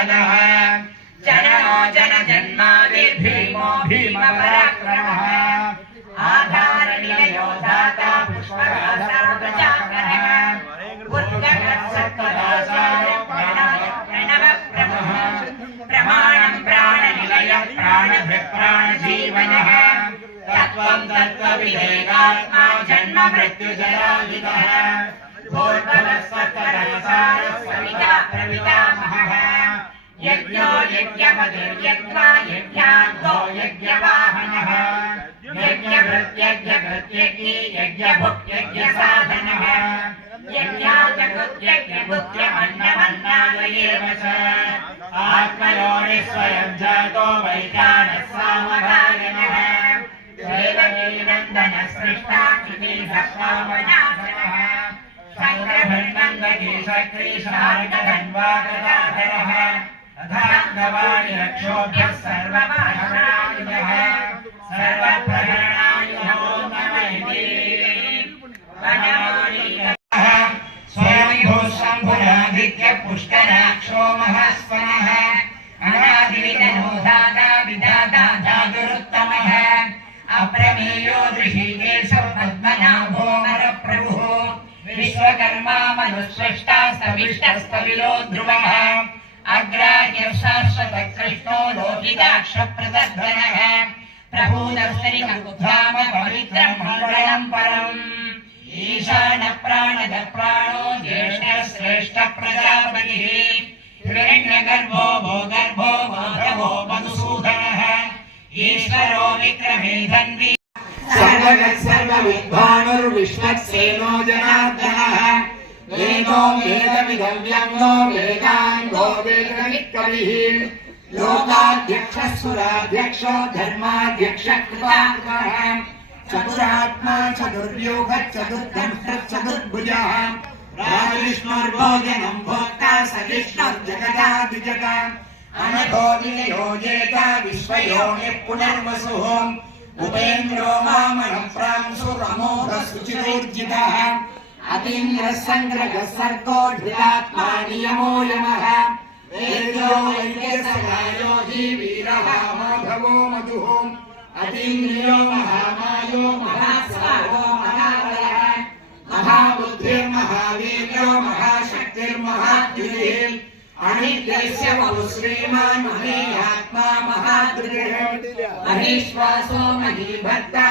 तदः जननो जनजन्मादिर्भीमो भीमपराक्रमः आधारनिलयो दाता पुष्पराजापचाकरः प्रमाणं प्राणनिलयः प्राणभृत्प्राणजीवनः तत्त्वं तत्त्वविदेकात्मा जन्म मृत्युजराजितः भूर्भुवस्सत्तरसारः सविता प्रपितामहः यज्ञो यज्ञपतिर्यज्ञा यज्ञान्तो यज्ञवाहनः यज्ञभृत्यज्ञभृत्यज्ञी यज्ञभुक्यज्ञसाधनः यज्ञाचकृत्यज्ञभुक्यमन्नमन्नादयेव च आत्मयोनिस्वयं जातो वैखानः सामधारिणः देवकीनन्दनः सृष्टा किनीसत्त्वामनाशनः शङ्करभृङ्गीशक्रीशार्कधन्वागदाधरः अधाङ्गवाणि रक्षोभ्यः सर्वप्रहरणायुधः सर्वप्रहरणायुधो नमः स्वयंभू शम्भुरादित्य पुष्कराक्षो महास्वनः अनादिविदनो दाता विधाता जागरुत्तमः अप्रमेयो ऋषिकेश पद्मनाभो नरप्रभुः विश्वकर्मा मनुस्रष्टा स्तविष्टस्तविलो ध्रुवः अग्राह्यः शाश्वतकृष्णो लोहिताक्षप्रदर्शनः प्रभूतस्तरिमकुधाम पवित्रं मङ्गलं परम् ईशानः प्राणदः प्राणो ज्येष्ठः श्रेष्ठः प्रजापतिः हिरण्यगर्भो भोगर्भो माधवो मधुसूदनः ईश्वरो विक्रमे धन्वी सर्वविद्वानुर्विश्वक्सेनो जनार्दनः वेदो वेदविदव्यङ्गो वेदाङ्गो वेदवित्कविः लोकाध्यक्षः सुराध्यक्षो धर्माध्यक्षः कृतार्थः चतुरात्मा चतुर्व्यूहः चतुर्दंष्ट्रः चतुर्भुजः राजविष्णुर्भोजनं भोक्ता सविष्णुर्जगदाधिजगः अनघो विनियोजेत विश्वयोनिः पुनर्वसुः उपेन्द्रो मामनं प्रांशुरमोघः शुचिरोर्जितः अतीन्द्रः सङ्ग्रहः सर्गो धृतात्मा नियमो यमः वेदो वैद्यसहायो हि वीरः माधवो मधुः अतीन्द्रियो महामायो महासारो महाबलः महाबुद्धिर्महावीर्यो महाशक्तिर्महाद्युतिः अनित्यस्य बहु श्रीमान् महेयात्मा महाद्रुतिः महेश्वासो महीभर्ता